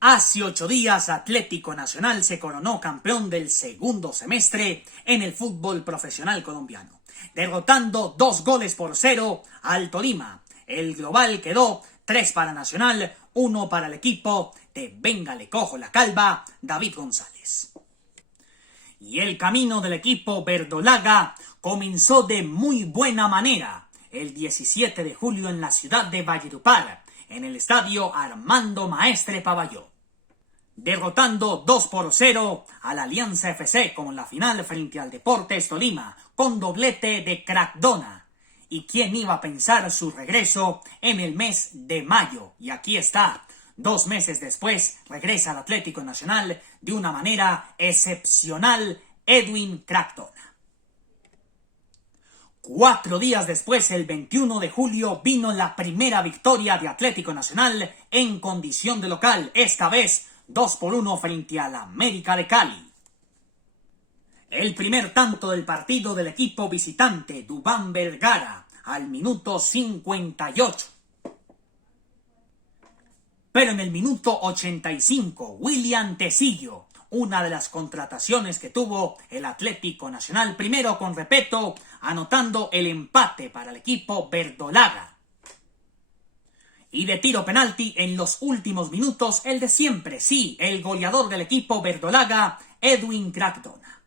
Hace 8 días, Atlético Nacional se coronó campeón del segundo semestre en el fútbol profesional colombiano, derrotando 2-0 al Tolima. El global quedó 3 para Nacional, 1 para el equipo de Venga le cojo la calva, David González. Y el camino del equipo verdolaga comenzó de muy buena manera el 17 de julio en la ciudad de Valledupar, en el estadio Armando Maestre Pavalló, derrotando 2-0 a la Alianza FC como en la final frente al Deportes Tolima, con doblete de Crackdona. ¿Y quién iba a pensar su regreso en el mes de mayo? Y aquí está. 2 meses después regresa al Atlético Nacional de una manera excepcional Edwin Crackdona. 4 días después, el 21 de julio, vino la primera victoria de Atlético Nacional en condición de local, esta vez 2-1 frente a la América de Cali. El primer tanto del partido del equipo visitante, Duván Vergara, al minuto 58. Pero en el minuto 85, William Tecillo, una de las contrataciones que tuvo el Atlético Nacional, primero con Repeto, anotando el empate para el equipo verdolaga. Y de tiro penalti en los últimos minutos, el de siempre, sí, el goleador del equipo verdolaga, Edwin Crackdona.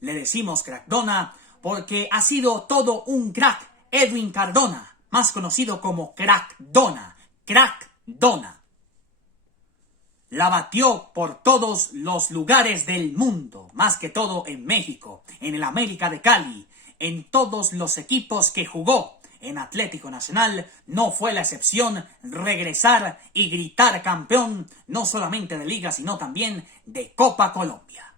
Le decimos Crackdona porque ha sido todo un crack, Edwin Cardona, más conocido como Crackdona. Crackdona. La batió por todos los lugares del mundo, más que todo en México, en el América de Cali, en todos los equipos que jugó. En Atlético Nacional no fue la excepción regresar y gritar campeón, no solamente de Liga, sino también de Copa Colombia.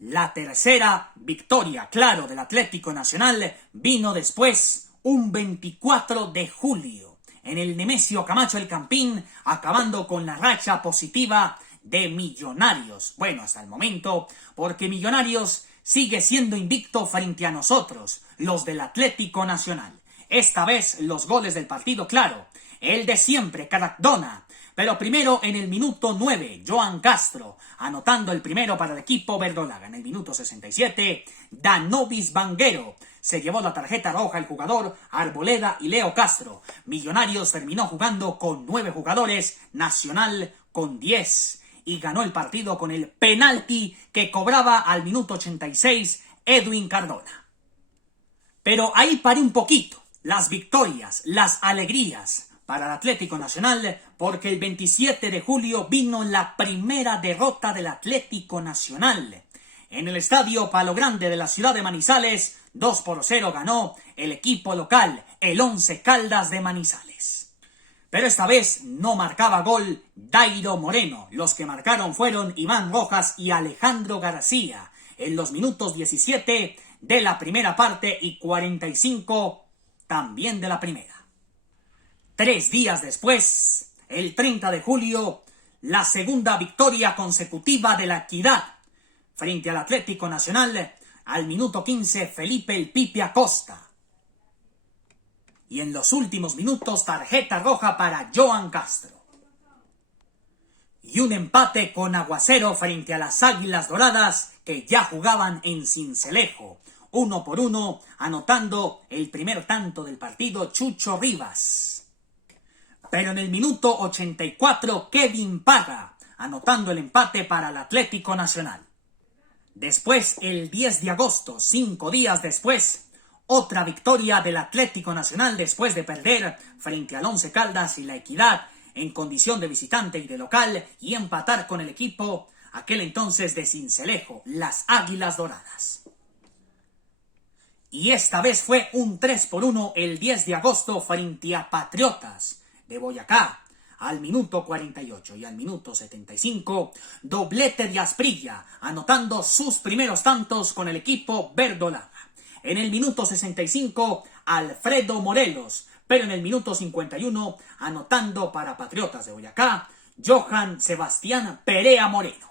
La tercera victoria, claro, del Atlético Nacional vino después, un 24 de julio, en el Nemesio Camacho El Campín, acabando con la racha positiva de Millonarios. Bueno, hasta el momento, porque Millonarios sigue siendo invicto frente a nosotros, los del Atlético Nacional. Esta vez los goles del partido, claro, el de siempre, Crackdona. Pero primero en el minuto 9, Joan Castro, anotando el primero para el equipo verdolaga. En el minuto 67, Danovis Vanguero se llevó la tarjeta roja el jugador Arboleda y Leo Castro. Millonarios terminó jugando con 9 jugadores, Nacional con 10. Y ganó el partido con el penalti que cobraba al minuto 86 Edwin Cardona. Pero ahí paré un poquito. Las victorias, las alegrías para el Atlético Nacional, porque el 27 de julio vino la primera derrota del Atlético Nacional. En el estadio Palo Grande de la ciudad de Manizales, 2-0 ganó el equipo local, el Once Caldas de Manizales. Pero esta vez no marcaba gol Dairo Moreno. Los que marcaron fueron Iván Rojas y Alejandro García en los minutos 17 de la primera parte y 45 también de la primera. 3 días después, el 30 de julio, la segunda victoria consecutiva de la Equidad frente al Atlético Nacional, al minuto 15, Felipe El Pipi Acosta. Y en los últimos minutos, tarjeta roja para Joan Castro. Y un empate con Aguacero frente a las Águilas Doradas que ya jugaban en Sincelejo. 1-1, anotando el primer tanto del partido Chucho Rivas. Pero en el minuto 84, Kevin Parra, anotando el empate para el Atlético Nacional. Después, el 10 de agosto, 5 días después, otra victoria del Atlético Nacional después de perder frente al Once Caldas y la Equidad en condición de visitante y de local y empatar con el equipo, aquel entonces de Sincelejo, las Águilas Doradas. Y esta vez fue un 3-1 el 10 de agosto frente a Patriotas de Boyacá, al minuto 48 y al minuto 75, doblete de Asprilla, anotando sus primeros tantos con el equipo verdolaga. En el minuto 65, Alfredo Morelos, pero en el minuto 51, anotando para Patriotas de Boyacá, Johan Sebastián Perea Moreno.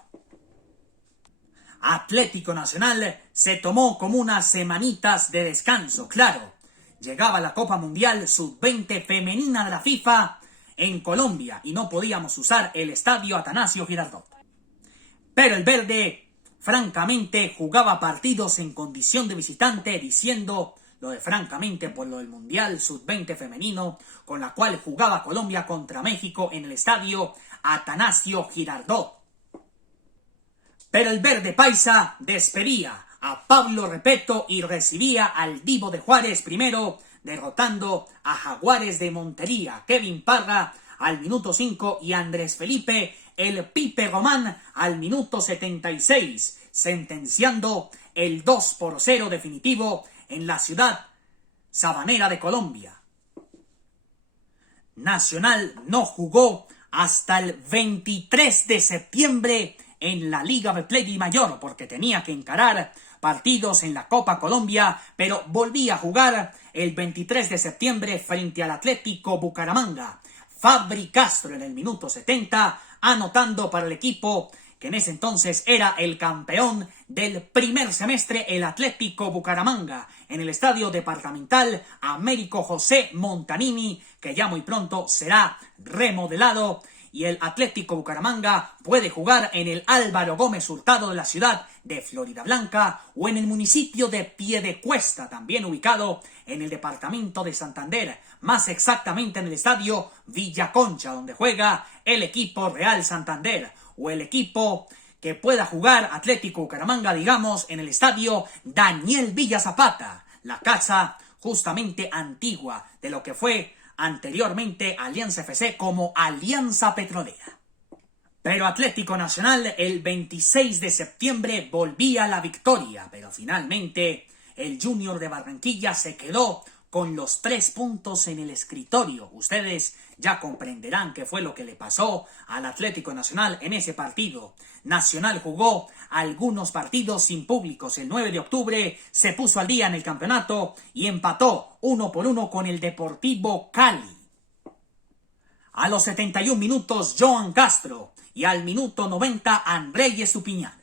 Atlético Nacional se tomó como unas semanitas de descanso, claro. Llegaba la Copa Mundial Sub-20 femenina de la FIFA en Colombia y no podíamos usar el estadio Atanasio Girardot. Pero el verde, francamente, jugaba partidos en condición de visitante, diciendo lo de francamente por lo del Mundial Sub-20 femenino, con la cual jugaba Colombia contra México en el estadio Atanasio Girardot. Pero el verde paisa despedía a Pablo Repeto y recibía al Divo de Juárez primero, derrotando a Jaguares de Montería, Kevin Parra al minuto 5 y Andrés Felipe el Pipe Román al minuto 76, sentenciando el 2-0 definitivo en la ciudad sabanera de Colombia. Nacional no jugó hasta el 23 de septiembre en la Liga Betplay Di Mayor porque tenía que encarar partidos en la Copa Colombia, pero volvía a jugar el 23 de septiembre frente al Atlético Bucaramanga. Fabri Castro en el minuto 70, anotando para el equipo que en ese entonces era el campeón del primer semestre, el Atlético Bucaramanga, en el Estadio Departamental Américo José Montanini, que ya muy pronto será remodelado, y el Atlético Bucaramanga puede jugar en el Álvaro Gómez Hurtado de la ciudad de Floridablanca o en el municipio de Piedecuesta, también ubicado en el departamento de Santander, más exactamente en el estadio Villa Concha, donde juega el equipo Real Santander, o el equipo que pueda jugar Atlético Bucaramanga, digamos, en el estadio Daniel Villa Zapata, la casa justamente antigua de lo que fue anteriormente Alianza FC como Alianza Petrolera. Pero Atlético Nacional el 26 de septiembre volvía a la victoria, pero finalmente el Junior de Barranquilla se quedó con los 3 puntos en el escritorio. Ustedes ya comprenderán qué fue lo que le pasó al Atlético Nacional en ese partido. Nacional jugó algunos partidos sin públicos. El 9 de octubre se puso al día en el campeonato y empató 1-1 con el Deportivo Cali. A los 71 minutos Joan Castro y al minuto 90 Andrés Estupiñán.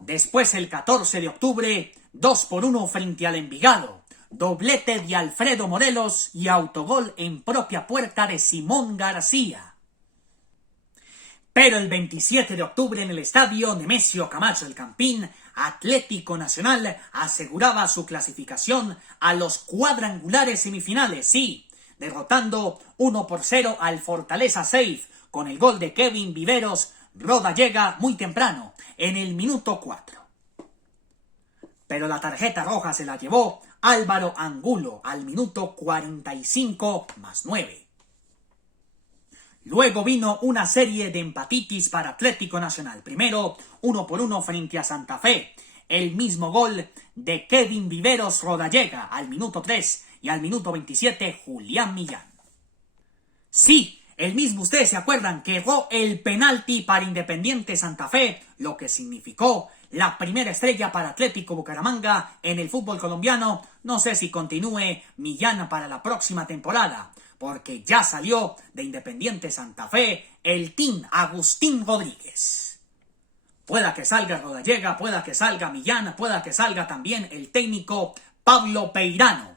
Después el 14 de octubre 2-1 frente al Envigado. Doblete de Alfredo Morelos y autogol en propia puerta de Simón García. Pero el 27 de octubre en el estadio Nemesio Camacho El Campín, Atlético Nacional aseguraba su clasificación a los cuadrangulares semifinales, sí, derrotando 1-0 al Fortaleza Safe con el gol de Kevin Viveros Rodallega muy temprano, en el minuto 4. Pero la tarjeta roja se la llevó Álvaro Angulo al minuto 45 más 9. Luego vino una serie de empatitis para Atlético Nacional. Primero, 1-1 frente a Santa Fe. El mismo gol de Kevin Viveros Rodallega al minuto 3 y al minuto 27 Julián Millán. Sí, el mismo, ustedes se acuerdan que erró el penalti para Independiente Santa Fe, lo que significó la primera estrella para Atlético Bucaramanga en el fútbol colombiano. No sé si continúe Millán para la próxima temporada, porque ya salió de Independiente Santa Fe el team Agustín Rodríguez. Pueda que salga Rodallega, pueda que salga Millán, pueda que salga también el técnico Pablo Peirano.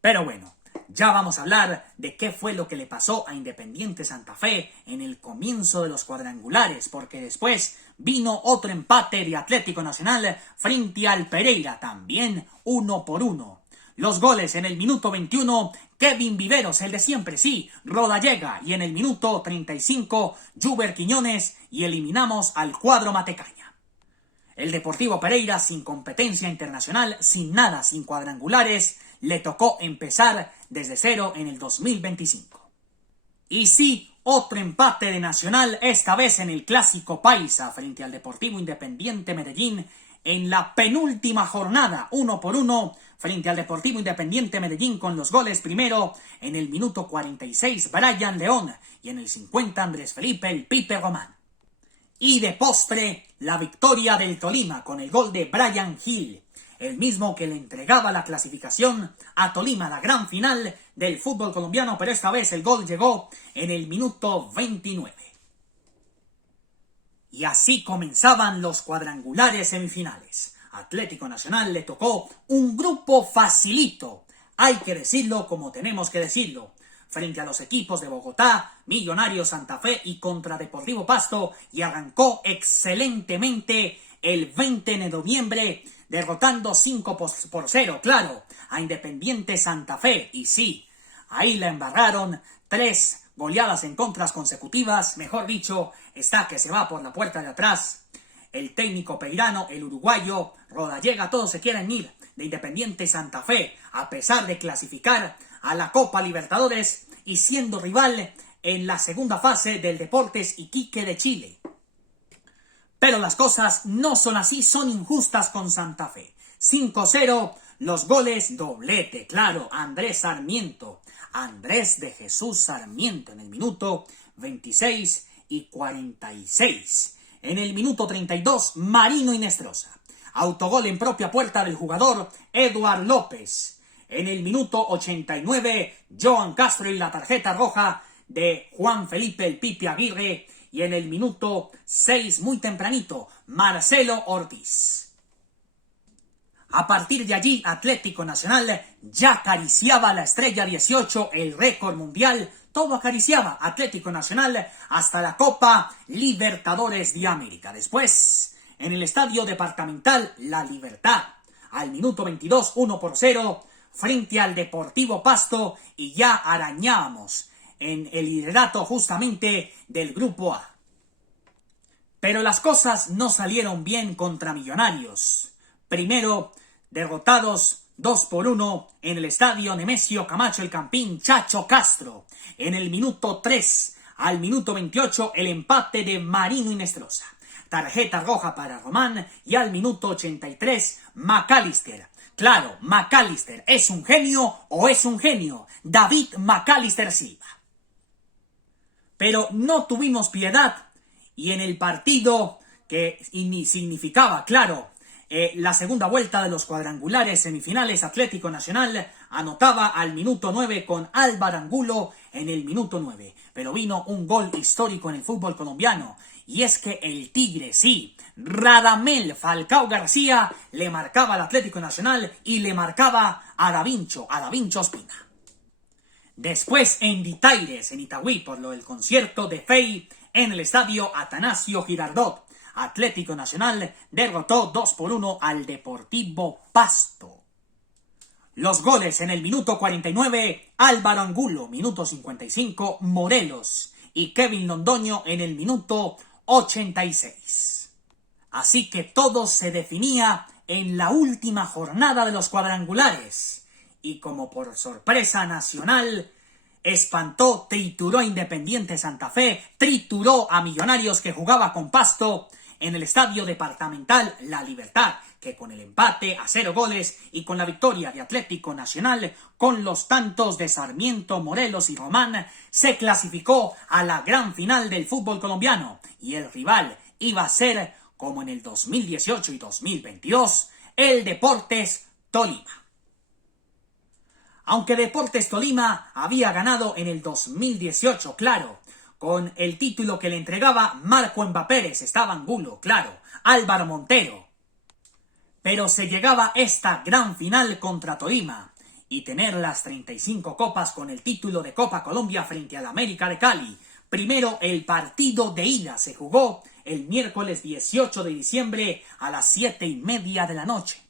Pero bueno, ya vamos a hablar de qué fue lo que le pasó a Independiente Santa Fe en el comienzo de los cuadrangulares, porque después vino otro empate de Atlético Nacional frente al Pereira, también 1-1. Los goles en el minuto 21, Kevin Viveros, el de siempre, sí, Rodallega, y en el minuto 35, Juber Quiñones, y eliminamos al cuadro matecaña. El Deportivo Pereira, sin competencia internacional, sin nada, sin cuadrangulares, le tocó empezar desde cero en el 2025. Y sí, otro empate de Nacional, esta vez en el Clásico Paisa frente al Deportivo Independiente Medellín en la penúltima jornada, 1-1 frente al Deportivo Independiente Medellín con los goles primero en el minuto 46 Brian León y en el 50 Andrés Felipe el Pipe Román. Y de postre, la victoria del Tolima con el gol de Brian Hill, el mismo que le entregaba la clasificación a Tolima, la gran final del fútbol colombiano, pero esta vez el gol llegó en el minuto 29. Y así comenzaban los cuadrangulares semifinales. Atlético Nacional le tocó un grupo facilito, hay que decirlo como tenemos que decirlo, frente a los equipos de Bogotá, Millonarios, Santa Fe y contra Deportivo Pasto y arrancó excelentemente el 20 de noviembre derrotando 5-0, claro, a Independiente Santa Fe. Y sí, ahí la embarraron, 3 goleadas en contras consecutivas, mejor dicho, está que se va por la puerta de atrás. El técnico peirano, el uruguayo, Rodallega, todos se quieren ir de Independiente Santa Fe, a pesar de clasificar a la Copa Libertadores y siendo rival en la segunda fase del Deportes Iquique de Chile. Pero las cosas no son así, son injustas con Santa Fe. 5-0, los goles doblete, claro, Andrés Sarmiento, Andrés de Jesús Sarmiento en el minuto 26 y 46. En el minuto 32, Marino Inestrosa. Autogol en propia puerta del jugador Eduard López. En el minuto 89, Joan Castro y la tarjeta roja de Juan Felipe el Pipi Aguirre. Y en el minuto 6, muy tempranito, Marcelo Ortiz. A partir de allí, Atlético Nacional ya acariciaba la estrella 18, el récord mundial. Todo acariciaba Atlético Nacional hasta la Copa Libertadores de América. Después, en el Estadio Departamental La Libertad, al minuto 22, 1-0, frente al Deportivo Pasto, y ya arañábamos en el liderato justamente del Grupo A. Pero las cosas no salieron bien contra Millonarios. Primero, derrotados 2-1 en el estadio Nemesio Camacho El Campín Chacho Castro. En el minuto 3 al minuto 28, el empate de Marino Inestrosa. Tarjeta roja para Román y al minuto 83, McAllister. Claro, McAllister, ¿es un genio o es un genio? David McAllister Silva. Pero no tuvimos piedad y en el partido que significaba, claro, la segunda vuelta de los cuadrangulares semifinales, Atlético Nacional anotaba al minuto 9 con Álvaro Angulo en el minuto 9. Pero vino un gol histórico en el fútbol colombiano. Y es que el Tigre, sí, Radamel Falcao García le marcaba al Atlético Nacional y le marcaba a Davincho Ospina. Después en Ditaires, en Itagüí, por lo del concierto de Fey en el estadio Atanasio Girardot, Atlético Nacional derrotó 2-1 al Deportivo Pasto. Los goles en el minuto 49, Álvaro Angulo, minuto 55, Morelos y Kevin Londoño en el minuto 86. Así que todo se definía en la última jornada de los cuadrangulares. Y como por sorpresa nacional, espantó, trituró a Independiente Santa Fe, trituró a Millonarios que jugaba con Pasto en el Estadio Departamental La Libertad, que con el empate a 0 goles y con la victoria de Atlético Nacional, con los tantos de Sarmiento, Morelos y Román, se clasificó a la gran final del fútbol colombiano. Y el rival iba a ser, como en el 2018 y 2022, el Deportes Tolima. Aunque Deportes Tolima había ganado en el 2018, claro, con el título que le entregaba Marco Embapérez, estaba Angulo, claro, Álvaro Montero. Pero se llegaba esta gran final contra Tolima y tener las 35 copas con el título de Copa Colombia frente al América de Cali. Primero, el partido de ida se jugó el miércoles 18 de diciembre a las 7:30 de la noche.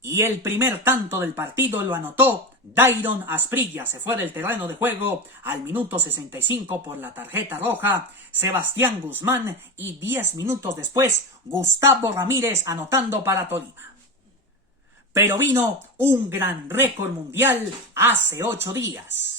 Y el primer tanto del partido lo anotó Dairon Asprilla. Se fue del terreno de juego al minuto 65 por la tarjeta roja Sebastián Guzmán y 10 minutos después Gustavo Ramírez anotando para Tolima. Pero vino un gran récord mundial hace 8 días.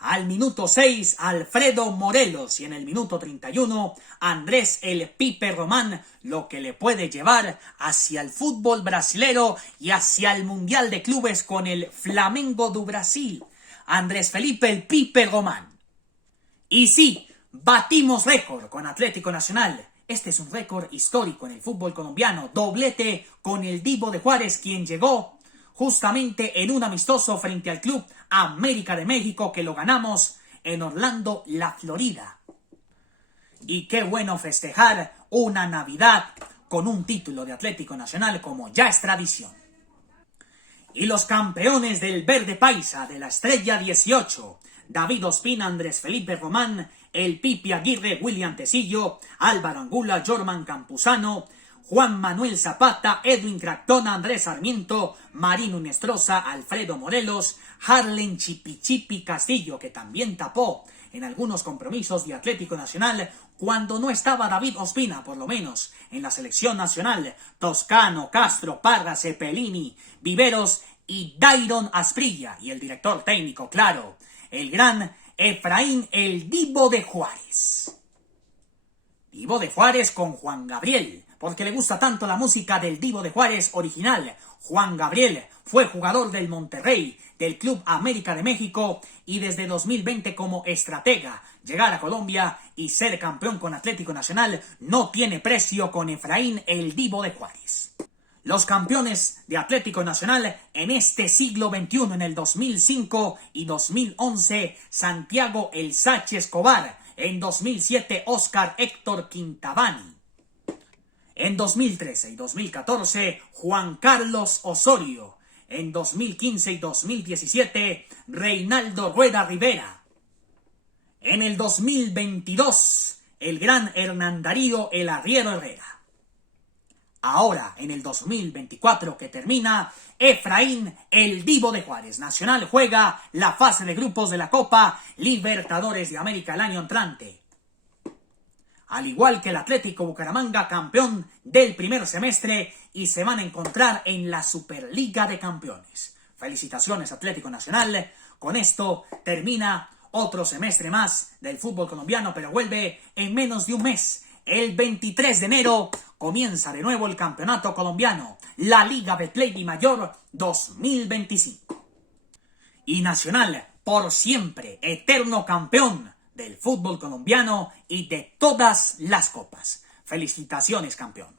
Al minuto 6, Alfredo Morelos y en el minuto 31, Andrés el Pipe Román, lo que le puede llevar hacia el fútbol brasilero y hacia el Mundial de Clubes con el Flamengo do Brasil. Andrés Felipe el Pipe Román. Y sí, batimos récord con Atlético Nacional. Este es un récord histórico en el fútbol colombiano. Doblete con el Divo de Juárez, quien llegó justamente en un amistoso frente al Club América de México, que lo ganamos en Orlando, la Florida. Y qué bueno festejar una Navidad con un título de Atlético Nacional como ya es tradición. Y los campeones del Verde Paisa de la Estrella 18, David Ospina, Andrés Felipe Román, El Pipi Aguirre, William Tecillo, Álvaro Angula, Jorman Campuzano, Juan Manuel Zapata, Edwin Crack-Dona, Andrés Sarmiento, Marino Nestroza, Alfredo Morelos, Harlen Chipichipi Castillo, que también tapó en algunos compromisos de Atlético Nacional cuando no estaba David Ospina, por lo menos en la selección nacional, Toscano, Castro, Parra, Cepelini, Viveros y Dairon Asprilla, y el director técnico, claro, el gran Efraín El Divo de Juárez. Divo de Juárez con Juan Gabriel, porque le gusta tanto la música del Divo de Juárez original. Juan Gabriel fue jugador del Monterrey, del Club América de México y desde 2020 como estratega. Llegar a Colombia y ser campeón con Atlético Nacional no tiene precio con Efraín El Divo de Juárez. Los campeones de Atlético Nacional en este siglo XXI, en el 2005 y 2011, Santiago El Sachi Escobar. En 2007, Oscar Héctor Quintabani. En 2013 y 2014, Juan Carlos Osorio. En 2015 y 2017, Reinaldo Rueda Rivera. En el 2022, el gran Hernán Darío El Arriero Herrera. Ahora, en el 2024 que termina, Efraín El Divo de Juárez. Nacional juega la fase de grupos de la Copa Libertadores de América el año entrante. Al igual que el Atlético Bucaramanga, campeón del primer semestre, y se van a encontrar en la Superliga de Campeones. Felicitaciones, Atlético Nacional. Con esto termina otro semestre más del fútbol colombiano, pero vuelve en menos de un mes. El 23 de enero comienza de nuevo el campeonato colombiano, la Liga Betplay Di Mayor 2025. Y Nacional, por siempre, eterno campeón del fútbol colombiano y de todas las copas. Felicitaciones, campeón.